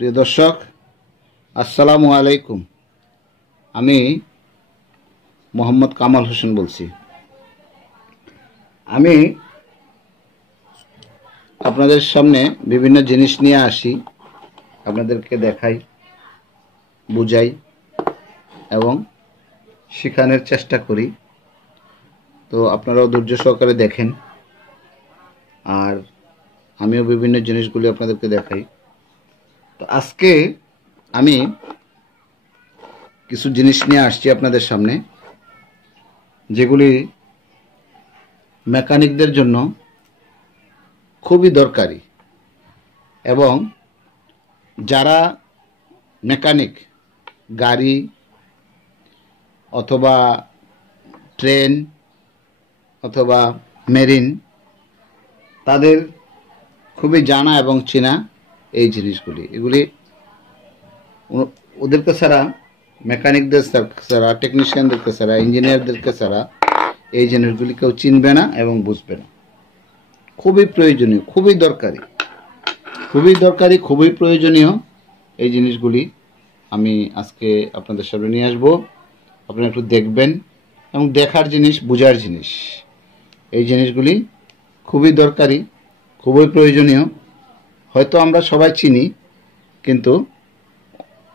প্রিয় দর্শক, আসসালামু আলাইকুম। আমি মোহাম্মদ কামাল হোসেন বলছি। আমি আপনাদের সামনে বিভিন্ন জিনিস নিয়ে আসি, আপনাদেরকে দেখাই, বুঝাই এবং শেখানোর চেষ্টা করি। তো আপনারাও ধৈর্য সহকারে দেখেন, আর আমিও বিভিন্ন জিনিসগুলি আপনাদেরকে দেখাই। তো আজকে আমি কিছু জিনিস নিয়ে আসছি আপনাদের সামনে, যেগুলি মেকানিকদের জন্য খুবই দরকারি, এবং যারা মেকানিক গাড়ি অথবা ট্রেন অথবা মেরিন, তাদের খুবই জানা এবং চেনা এই জিনিসগুলি। এগুলি ওদেরকে ছাড়া, মেকানিকদের ছাড়া, টেকনিশিয়ানদেরকে ছাড়া, ইঞ্জিনিয়ারদেরকে ছাড়া এই জিনিসগুলি কেউ চিনবে না এবং বুঝবে না। খুবই প্রয়োজনীয়, খুবই দরকারি, খুবই প্রয়োজনীয় এই জিনিসগুলি আমি আজকে আপনাদের সামনে নিয়ে আসবো। আপনারা একটু দেখবেন, এবং দেখার জিনিস, বুঝার জিনিস। এই জিনিসগুলি খুবই দরকারি, খুবই প্রয়োজনীয়। হয়তো আমরা সবাই চিনি, কিন্তু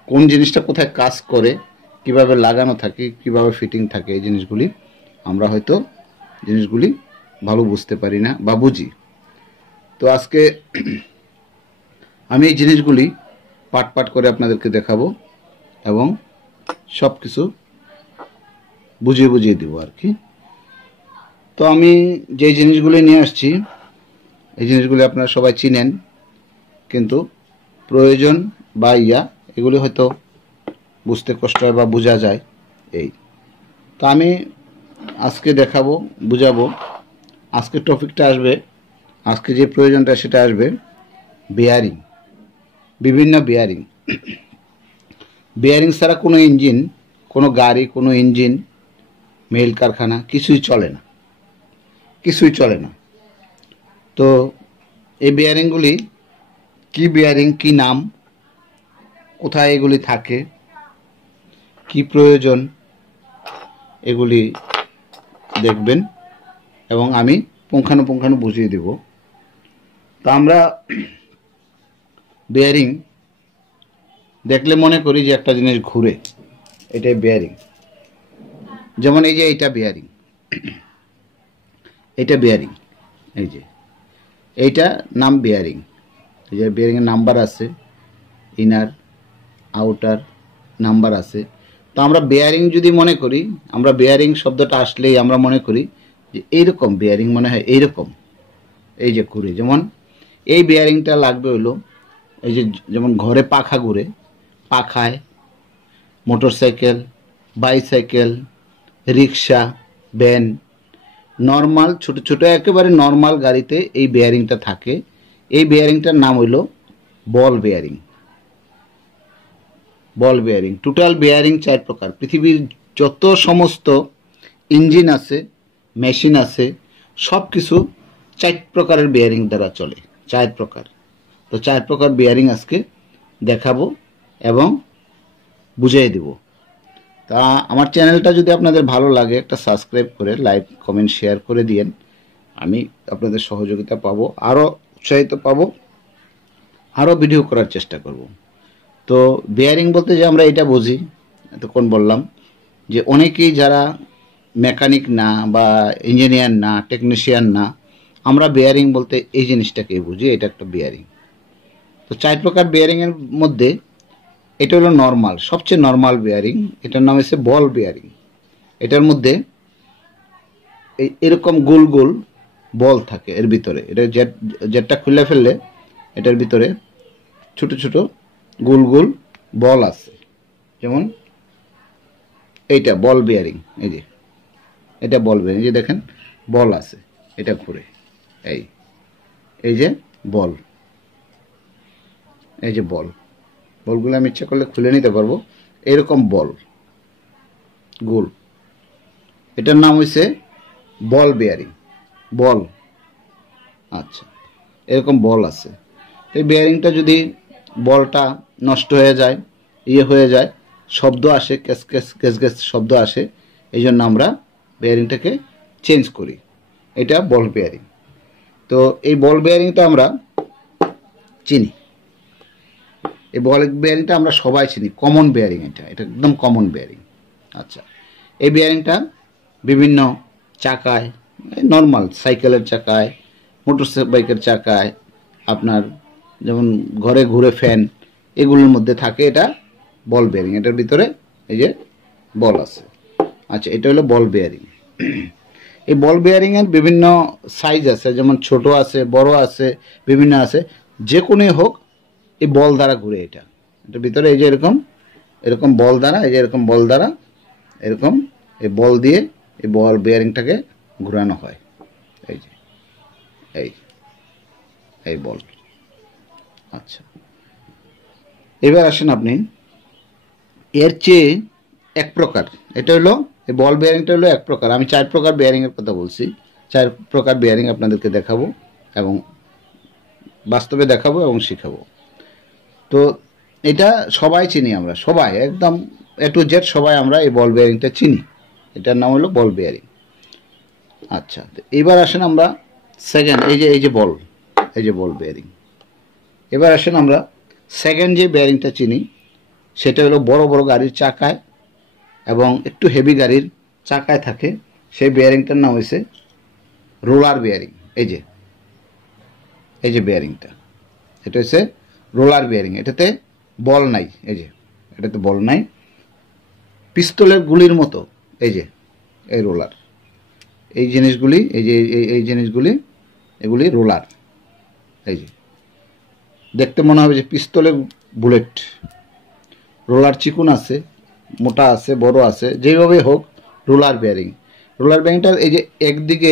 কোন জিনিসটা কোথায় কাজ করে, কিভাবে লাগানো থাকে, কিভাবে ফিটিং থাকে, এই জিনিসগুলি আমরা হয়তো ভালো বুঝতে পারি না বা বুঝি। তো আজকে আমি এই জিনিসগুলি পাট পাট করে আপনাদেরকে দেখাবো এবং সব কিছু বুঝিয়ে দেবো আর কি। তো আমি যে জিনিসগুলি নিয়ে আসছি, এই জিনিসগুলি আপনারা সবাই চিনেন, কিন্তু প্রয়োজন বা এগুলি হয়তো বুঝতে কষ্ট হয় বা বোঝা যায়। এই তো আমি আজকে দেখাবো, বুঝাবো। আজকে টপিকটা আসবে, আজকে যে প্রয়োজনটা সেটা আসবে বেয়ারিং, বিভিন্ন বেয়ারিং। বেয়ারিং ছাড়া কোনো ইঞ্জিন, কোনো গাড়ি, কোনো ইঞ্জিন, মিল কারখানা কিছুই চলে না। তো এই বেয়ারিংগুলি কি বেয়ারিং, কি নাম, কোথায় এগুলি থাকে, কি প্রয়োজন, এগুলি দেখবেন এবং আমি পুঙ্খানুপুঙ্খানু বুঝিয়ে দেব। তা আমরা বেয়ারিং দেখলে মনে করি যে একটা জিনিস ঘুরে, এটাই বেয়ারিং। যেমন এই যে এইটা বেয়ারিং, এটা বেয়ারিং, এই যে এইটা নাম বেয়ারিং। এই যে বেয়ারিংয়ের নাম্বার আছে, ইনার আউটার নাম্বার আছে। তো আমরা বেয়ারিং যদি মনে করি, আমরা বেয়ারিং শব্দটা আসলেই আমরা মনে করি যে এইরকম বেয়ারিং মনে হয়, এইরকম, এই যে ঘুরে। যেমন এই বেয়ারিংটা লাগবে হলো, এই যে যেমন ঘরে পাখা ঘুরে, পাখায় মোটরসাইকেল, বাইসাইকেল, রিক্সা, ভ্যান, নর্মাল ছোট ছোট একেবারে নর্মাল গাড়িতে এই বেয়ারিংটা থাকে। এই বেয়ারিংটার নাম হইল বল বেয়ারিং। বল বেয়ারিং। টোটাল বেয়ারিং 4 প্রকার। পৃথিবীর যত সমস্ত ইঞ্জিন আছে, মেশিন আছে, সব কিছু 4 প্রকারের বেয়ারিং দ্বারা চলে। 4 প্রকার। তো 4 প্রকার বেয়ারিং আজকে দেখাবো এবং বুঝিয়ে দেব। তা আমার চ্যানেলটা যদি আপনাদের ভালো লাগে, একটা সাবস্ক্রাইব করে লাইক, কমেন্ট, শেয়ার করে দিয়েন। আমি আপনাদের সহযোগিতা পাবো, আরও উৎসাহিত পাবো, আরও ভিডিও করার চেষ্টা করব। তো বেয়ারিং বলতে যে আমরা এটা বুঝি, এতক্ষণ বললাম যে অনেকেই যারা মেকানিক না বা ইঞ্জিনিয়ার না, টেকনিশিয়ান না, আমরা বেয়ারিং বলতে এই জিনিসটাকেই বুঝি, এটা একটা বেয়ারিং। তো 4 প্রকার বেয়ারিংয়ের মধ্যে এটা হলো নর্মাল, সবচেয়ে নর্মাল বেয়ারিং। এটার নাম হচ্ছে বল বেয়ারিং। এটার মধ্যে এরকম গোল গোল বল থাকে এর ভিতরে। এটা জেটটা খুলে ফেললে এটার ভিতরে ছোট ছোট গোল গোল বল আছে। যেমন এইটা বল বেয়ারিং, এই যে এটা বল বেয়ারিং, যে দেখেন বল আছে, এটা ঘুরে, এই যে বল, এই যে বলগুলো আমি ইচ্ছা করলে খুলে নিতে পারবো। এরকম বল গোল, এটার নাম হয়েছে বল বেয়ারিং। বল, আচ্ছা, এরকম বল আছে। এই বেয়ারিংটা যদি বলটা নষ্ট হয়ে যায়, ইয়ে হয়ে যায়, শব্দ আসে, ক্যাস ক্যাস গ্যাস গ্যাস শব্দ আসে, এই জন্য আমরা বেয়ারিংটাকে চেঞ্জ করি। এটা বল বেয়ারিং। তো এই বল বেয়ারিংটা আমরা চিনি, এই বল বেয়ারিংটা আমরা সবাই চিনি, কমন বেয়ারিং, এটা একদম কমন বেয়ারিং। আচ্ছা, এই বেয়ারিংটা বিভিন্ন চাকায়, নর্মাল সাইকেলের চাকায়, মোটর বাইকের চাকায়, আপনার যেমন ঘরে ঘুরে ফ্যান, এগুলোর মধ্যে থাকে। এটা বল বেয়ারিং, এটার ভিতরে এই যে বল আছে। আচ্ছা, এটা হলো বল বেয়ারিং। এই বল বেয়ারিংয়ের বিভিন্ন সাইজ আছে, যেমন ছোট আছে, বড় আছে, বিভিন্ন আছে। যে কোনোই হোক, এই বল দ্বারা ঘুরে। এটার ভিতরে এই যে এরকম এরকম বল দ্বারা, এই যে এরকম বল দ্বারা, এরকম এই বল দিয়ে এই বল বেয়ারিংটাকে ঘোরানো হয়। এই যে এই এই বল। আচ্ছা, এবার আসেন আপনি, এর চেয়ে এক প্রকার, এটা হলো এই বল বেয়ারিংটা হলো এক প্রকার। আমি 4 প্রকার বেয়ারিংয়ের কথা বলছি। 4 প্রকার বেয়ারিং আপনাদেরকে দেখাবো এবং বাস্তবে দেখাবো এবং শিখাবো। তো এটা সবাই চিনি আমরা, সবাই একদম এ টু জেড সবাই আমরা এই বল বেয়ারিংটা চিনি। এটার নাম হলো বল বেয়ারিং। আচ্ছা, এবার আসেন আমরা সেকেন্ড, এই যে বল, এই যে বল বেয়ারিং। এবার আসেন আমরা সেকেন্ড যে বেয়ারিংটা চিনি, সেটা হলো বড় বড় গাড়ির চাকায় এবং একটু হেভি গাড়ির চাকায় থাকে। সেই বেয়ারিংটার নাম হয়েছে রোলার বেয়ারিং। এই যে বেয়ারিংটা, এটা হচ্ছে রোলার বেয়ারিং। এটাতে বল নাই, এই যে এটাতে বল নাই, পিস্তলের গুলির মতো। এই যে এই রোলার, এই জিনিসগুলি, এই যে এই জিনিসগুলি, এগুলি রোলার। এই যে দেখতে মনে হবে যে পিস্তলের বুলেট। রোলার চিকুন আছে, মোটা আছে, বড় আছে, যেভাবে হোক রোলার বেয়ারিং। রোলার বেয়ারিংটার এই যে একদিকে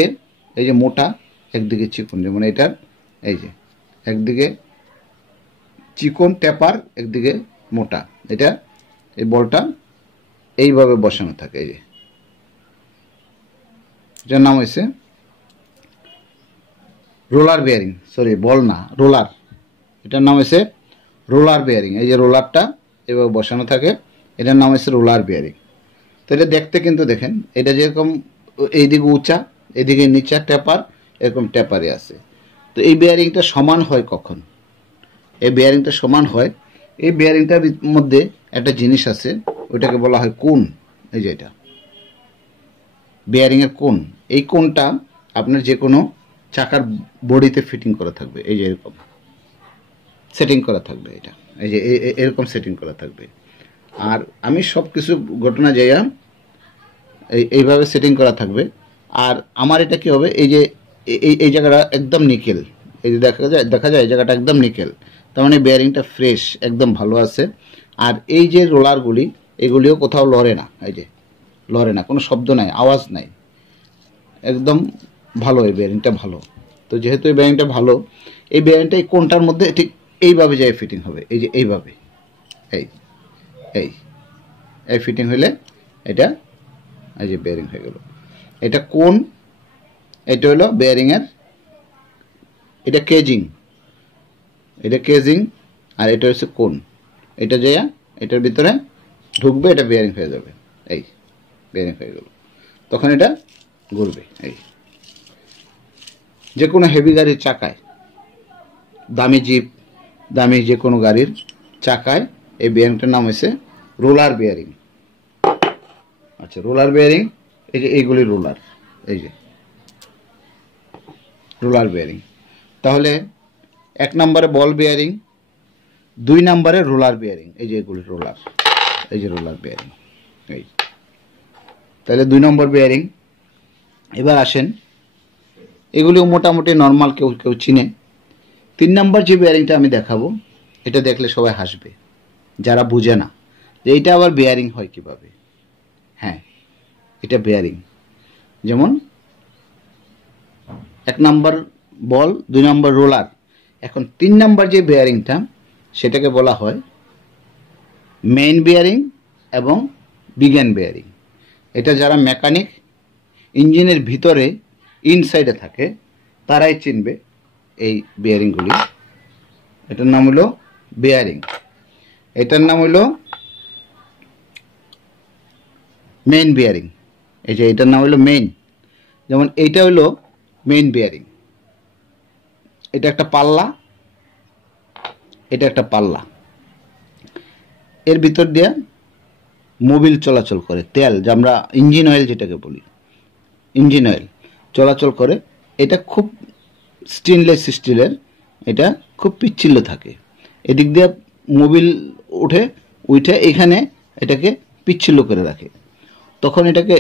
এই যে মোটা, একদিকে চিকুন, যেমন এটার এই যে একদিকে চিকন টেপার, একদিকে মোটা। এটা এই বলটা এইভাবে বসানো থাকে। এই যে এটার নাম হয়েছে রোলার বেয়ারিং, সরি বল না, রোলার। এটার নাম হয়েছে রোলার বেয়ারিং। এই যে রোলারটা এভাবে বসানো থাকে, এটার নাম হয়েছে রোলার বেয়ারিং। তো এটা দেখতে কিন্তু দেখেন, এটা যেরকম এইদিকে উঁচা, এদিকে নিচা টেপার, এরকম টেপারে আছে। তো এই বেয়ারিংটা সমান হয় কখন? এই বেয়ারিংটা সমান হয়, এই বেয়ারিংটার মধ্যে একটা জিনিস আছে, ওইটাকে বলা হয় কোণ। এই যে এটা বেয়ারিংয়ের কোণ। এই কোণটা আপনার যে কোনো চাকার বডিতে ফিটিং করা থাকবে। এই যে এরকম সেটিং করা থাকবে, এটা এই যে এরকম সেটিং করা থাকবে। আর আমি সব কিছু ঘটনা যাইয়া এইভাবে সেটিং করা থাকবে। আর আমার এটা কি হবে, এই যে এই জায়গাটা একদম নিকেল, এই যে দেখা যায় এই জায়গাটা একদম নিকেল, তার মানে বেয়ারিংটা ফ্রেশ, একদম ভালো আছে। আর এই যে রোলারগুলি, এগুলিও কোথাও লড়ে না, এই যে লড়ে না, কোনো শব্দ নাই, আওয়াজ নাই, একদম ভালো, এই বেয়ারিংটা ভালো। তো যেহেতু এই বেয়ারিংটা ভালো, এই বেয়ারিংটা এই কোণটার মধ্যে ঠিক এইভাবে যায় ফিটিং হবে। এই যে এইভাবে, এই এই এই ফিটিং হলে এটা এই যে বেয়ারিং হয়ে গেল। এটা কোণ, এটা হলো বেয়ারিংয়ের, এটা কেজিং, এটা কেজিং, আর এটা হচ্ছে কোণ। এটা যায় এটার ভিতরে ঢুকবে, এটা বেয়ারিং হয়ে যাবে। এই বেয়ারিং হয়ে গেল, তখন এটা ঘুরবে। এই যে কোনো হেভি গাড়ির চাকায়, দামি জিপ, দামি যে কোনো গাড়ির চাকায় এই বেয়ারিংটার নাম হয়েছে রোলার বেয়ারিং। আচ্ছা, রোলার বেয়ারিং, এই যে এইগুলি রোলার, এই যে রোলার বেয়ারিং। তাহলে 1 নম্বরে বল বেয়ারিং, 2 নম্বরে রোলার বেয়ারিং, এই যে এগুলি রোলার, এই যে রোলার বেয়ারিং। এই তাহলে 2 নম্বর বেয়ারিং। এবার আসেন, এগুলিও মোটামুটি নর্মাল, কেউ কেউ চিনে। 3 নম্বর যে বেয়ারিংটা আমি দেখাবো, এটা দেখলে সবাই হাসবে, যারা বুঝে না যে এইটা আবার বেয়ারিং হয় কিভাবে। হ্যাঁ, এটা বেয়ারিং। যেমন 1 নম্বর বল, 2 নম্বর রোলার। এখন 3 নম্বর যে বেয়ারিংটা, সেটাকে বলা হয় মেইন বেয়ারিং এবং বিগিন বেয়ারিং। এটা যারা মেকানিক, ইঞ্জিনের ভিতরে ইনসাইডে থাকে, তারাই চিনবে এই বেয়ারিংগুলি। এটার নাম হলো বেয়ারিং। এটার নাম হলো মেইন বিয়ারিং। এই যে এটার নাম হলো মেইন, যেমন এইটা হলো মেইন বিয়ারিং। এটা একটা পাল্লা, এটা একটা পাল্লা, এর ভিতর দিয়ে মোবিল চলাচল করে, তেল যা আমরা ইঞ্জিন অয়েল যেটাকে বলি, ইঞ্জিন অয়েল চলাচল করে। এটা খুব স্টেনলেস স্টিলের, এটা খুব পিচ্ছিল থাকে। এদিক দিয়ে মোবিল উঠে এখানে এটাকে পিচ্ছিল করে রাখে। তখন এটাকে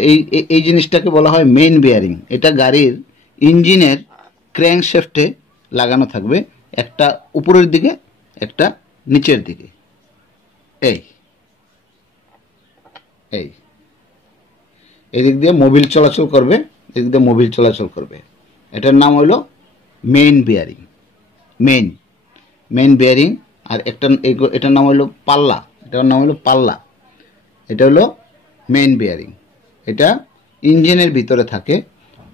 এই জিনিসটাকে বলা হয় মেইন বিয়ারিং। এটা গাড়ির ইঞ্জিনের ক্র্যাঙ্কশ্যাফটে লাগানো থাকবে, একটা উপরের দিকে একটা নিচের দিকে। এই এই এদিক দিয়ে মোবিল চলাচল করবে, এদিক দিয়ে মোবিল চলাচল করবে। এটার নাম হলো মেইন বিয়ারিং, মেইন বিয়ারিং। আর এটার নাম হলো পাল্লা, এটার নাম হলো পাল্লা। এটা হলো মেইন বিয়ারিং। এটা ইঞ্জিনের ভিতরে থাকে,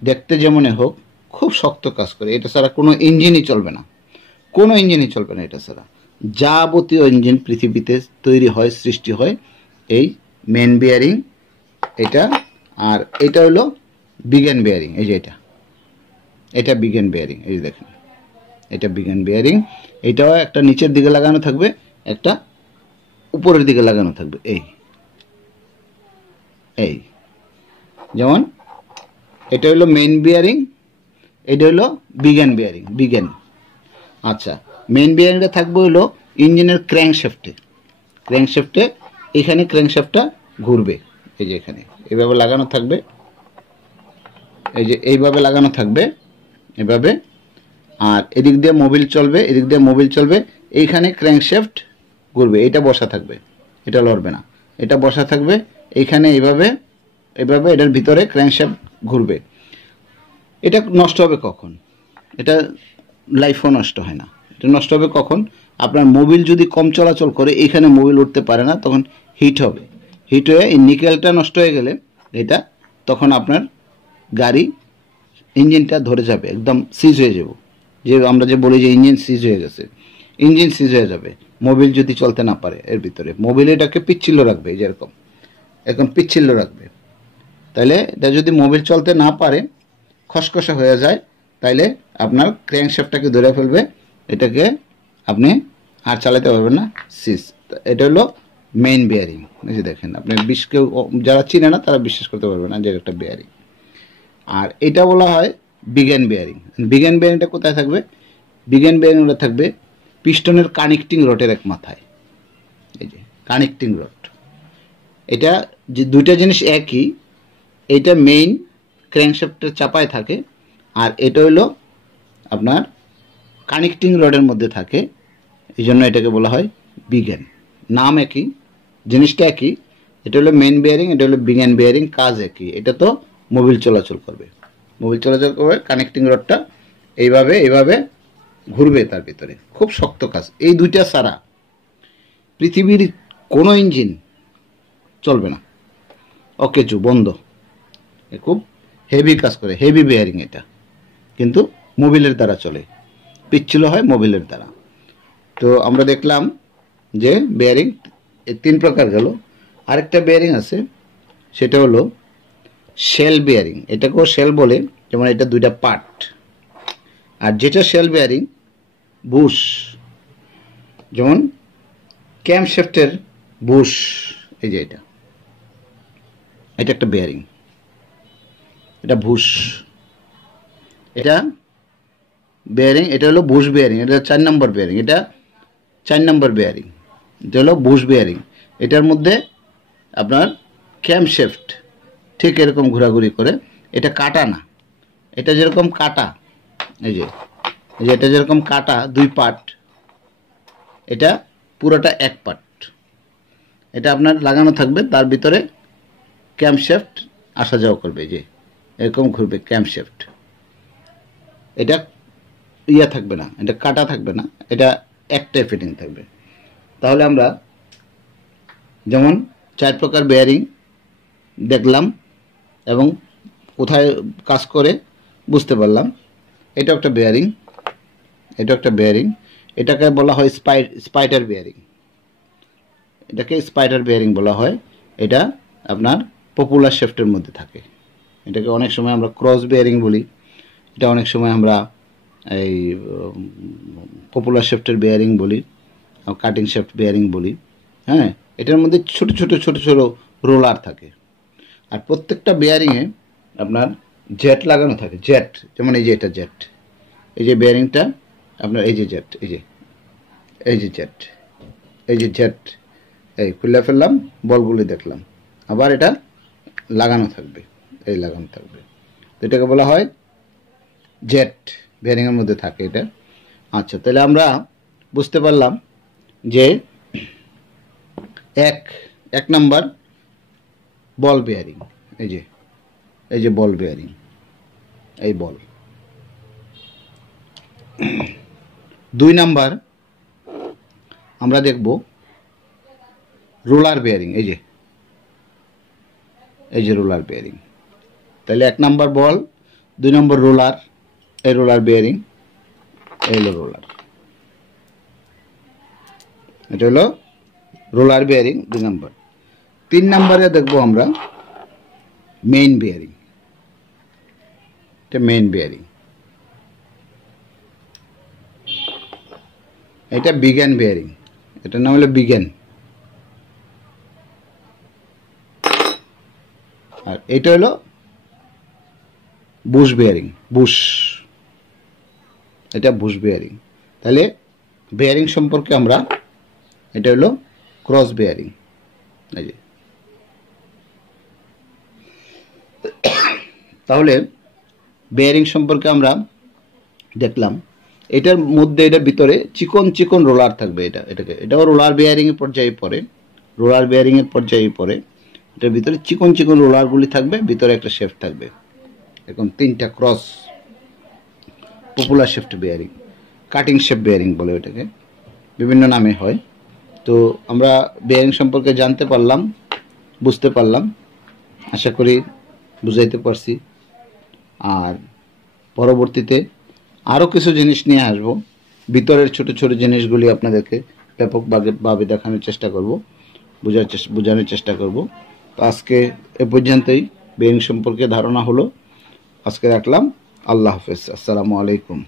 দেখতে যেমনই হোক খুব শক্ত কাজ করে। এটা ছাড়া কোনো ইঞ্জিনই চলবে না, কোনো ইঞ্জিনই চলবে না এটা ছাড়া। যাবতীয় ইঞ্জিন পৃথিবীতে তৈরি হয়, সৃষ্টি হয় এই মেইন বিয়ারিং এটা। আর এটা হলো বিগেন বিয়ারিং। এই যে এটা বিগেন বিয়ারিং। এই যে দেখেন, এটা বিগেন বিয়ারিং। এটাও একটা নিচের দিকে লাগানো থাকবে, একটা উপরের দিকে লাগানো থাকবে। এই যেমন এটা হলো মেইন বিয়ারিং, এটা হলো বিগেন বিয়ারিং, বিগেন। আচ্ছা, মেইন বিয়ারিংটা থাকবে হলো ইঞ্জিনের ক্র্যাঙ্কশ্যাফটে। এখানে ক্র্যাঙ্কশ্যাফটটা ঘুরবে, এই যে এখানে এইভাবে লাগানো থাকবে, এই যে এইভাবে লাগানো থাকবে এভাবে। আর এদিক দিয়ে মোবিল চলবে, এদিক দিয়ে মোবিল চলবে, এইখানে ক্র্যাঙ্কশ্যাফট ঘুরবে, এটা বসা থাকবে, এটা লড়বে না, এটা বসা থাকবে এইখানে এইভাবে এইভাবে। এটার ভিতরে ক্র্যাঙ্কশ্যাফট ঘুরবে। এটা নষ্ট হবে কখন? এটা লাইফও নষ্ট হয় না। এটা নষ্ট হবে কখন? আপনার মোবিল যদি কম চলাচল করে, এখানে মোবিল উঠতে পারে না, তখন হিট হবে। হিট হয়ে এই নিকেলটা নষ্ট হয়ে গেলে এটা তখন আপনার গাড়ি ইঞ্জিনটা ধরে যাবে, একদম সিজ হয়ে যাব। যে আমরা যে বলি যে ইঞ্জিন সিজ হয়ে গেছে, ইঞ্জিন সিজ হয়ে যাবে মোবিল যদি চলতে না পারে। এর ভিতরে মোবিল এটাকে পিচ্ছিল রাখবে, যেরকম একদম পিচ্ছিল রাখবে। তাইলে এটা যদি মোবিল চলতে না পারে, খসখসে হয়ে যায়, তাইলে আপনার ক্র্যাঙ্কশ্যাফটটাকে ধরে ফেলবে, এটাকে আপনি আর চালাতে পারবেন না, সিজ। এটা হলো মেইন বিয়ারিং। এই যে দেখেন, আপনি কেউ যারা চিনে না তারা বিশ্বাস করতে পারবে না যে একটা বিয়ারিং। আর এটা বলা হয় বিগেন বিয়ারিং। বিগেন বিয়ারিংটা কোথায় থাকবে? বিগেন বিয়ারিংটা থাকবে পিস্টনের কানেক্টিং রডের এক মাথায়। এই যে কানেক্টিং রড, এটা যে দুইটা জিনিস একই। এটা মেইন ক্র্যাঙ্কশ্যাফটের চাপায় থাকে, আর এটা হলো আপনার কানেক্টিং রডের মধ্যে থাকে। এই জন্য এটাকে বলা হয় বিগেন। নাম একই, জিনিসটা একই। এটা হলো মেইন বিয়ারিং, এটা হলো বিগেন বিয়ারিং, কাজ একই। এটা তো মোবিল চলাচল করবে, মোবিল চলাচল করবে, কানেক্টিং রডটা এইভাবে এইভাবে ঘুরবে, তার ভিতরে খুব শক্ত কাজ। এই দুইটা ছাড়া পৃথিবীর কোনো ইঞ্জিন চলবে না, অকেজু, বন্ধ। খুব হেভি কাজ করে, হেভি বিয়ারিং এটা, কিন্তু মোবিলের দ্বারা চলে, পিচ্ছিল হয় মোবিলের দ্বারা। তো আমরা দেখলাম যে বিয়ারিং তিন প্রকার গেল। আরেকটা বিয়ারিং আছে, সেটা হলো শেল বিয়ারিং। এটাকেও শেল বলে, যেমন এটা দুইটা পার্ট। আর যেটা শেল বিয়ারিং বুশ, যেমন ক্যাম্পশ্যাফটের বুশ, এই যে এটা একটা বিয়ারিং, এটা বুশ, এটা বিয়ারিং। এটা হলো বুশ বিয়ারিং, এটা 4 নম্বর বিয়ারিং, এটা 4 নম্বর বিয়ারিং, এটা হলো বুশ বিয়ারিং। এটার মধ্যে আপনার ক্যাম্পশ্যাফট ঠিক এরকম ঘোরাঘুরি করে। এটা কাটা না, এটা যেরকম কাটা, এই যে এটা যেরকম কাটা দুই পার্ট, এটা পুরোটা এক পার্ট। এটা আপনার লাগানো থাকবে, তার ভিতরে ক্যাম্পশ্যাফট আসা যাওয়া করবে, যে এরকম ঘুরবে ক্যাম্পশ্যাফট। এটা ইয়া থাকবে না, এটা কাটা থাকবে না, এটা একটাই ফিটিং থাকবে। তাহলে আমরা যেমন 4 প্রকার বেয়ারিং দেখলাম এবং কোথায় কাজ করে বুঝতে পারলাম। এটা একটা বেয়ারিং, এটা একটা বেয়ারিং, এটাকে বলা হয় স্পাইডার বেয়ারিং। এটাকে স্পাইডার বেয়ারিং বলা হয়। এটা আপনার পপুলার শ্যাফটের মধ্যে থাকে। এটাকে অনেক সময় আমরা ক্রস বেয়ারিং বলি, এটা অনেক সময় আমরা এই পপুলার শ্যাফটের বেয়ারিং বলি, কাটিং শ্যাফট বেয়ারিং বলি। হ্যাঁ, এটার মধ্যে ছোট ছোট ছোট ছোট রোলার থাকে। আর প্রত্যেকটা বেয়ারিংয়ে আপনার জেট লাগানো থাকে। জেট, যেমন এই যে এটা জেট, এই যে বেয়ারিংটা আপনার এই যে জেট, এই যে জেট, এই যে জেট, এই খুলে ফেললাম, বলগুলি দেখলাম, আবার এটা লাগানো থাকবে, এই লাগানো থাকবে। এটাকে বলা হয় জেট, বেয়ারিংয়ের মধ্যে থাকে এটা। আচ্ছা, তাহলে আমরা বুঝতে পারলাম যে এক নাম্বার বল বেয়ারিং, এই যে বল বেয়ারিং, এই বল। 2 নাম্বার আমরা দেখব রোলার বেয়ারিং, এই যে রোলার বেয়ারিং। তাহলে 1 নাম্বার বল, 2 নম্বর রোলার, এই রোলার বেয়ারিং, এই হলো রোলার, এটা হলো রোলার বেয়ারিং 2 নম্বর। 3 নম্বরে দেখবো আমরা মেইন বেয়ারিং, এটা মেইন বেয়ারিং, এটা বিগ্যান বেয়ারিং, এটার নাম হলো বিগ্যান। আর এটা হলো বুশ বেয়ারিং, বুশ, এটা বুশ বেয়ারিং। তাহলে বেয়ারিং সম্পর্কে আমরা, এটা হলো ক্রস বেয়ারিং, এই যে। তাহলে বেয়ারিং সম্পর্কে আমরা দেখলাম। এটার মধ্যে, এটার ভিতরে চিকন চিকন রোলার থাকবে, এটাও রোলার বেয়ারিং এর পর্যায়ে পড়ে, রোলার বেয়ারিং এর পর্যায়ে পড়ে। এটার ভিতরে চিকন চিকন রোলারগুলি থাকবে, ভিতরে একটা শেফট থাকবে, এরকম 3টা cross, popular shift bearing, cutting shift bearing বলে এটাকে, বিভিন্ন নামে হয়। তো আমরা বেয়ারিং সম্পর্কে জানতে পারলাম, বুঝতে পারলাম, আশা করি বুঝাইতে পারছি। আর পরবর্তীতে আরও কিছু জিনিস নিয়ে আসবো, ভিতরের ছোট ছোট জিনিসগুলি আপনাদেরকে ব্যাপকভাবে দেখানোর চেষ্টা করব, বোঝানোর চেষ্টা করব। তো আজকে এ পর্যন্তই বেয়ারিং সম্পর্কে ধারণা হলো, আজকে রাখলাম। আল্লাহ হাফেজ, আসসালামু আলাইকুম।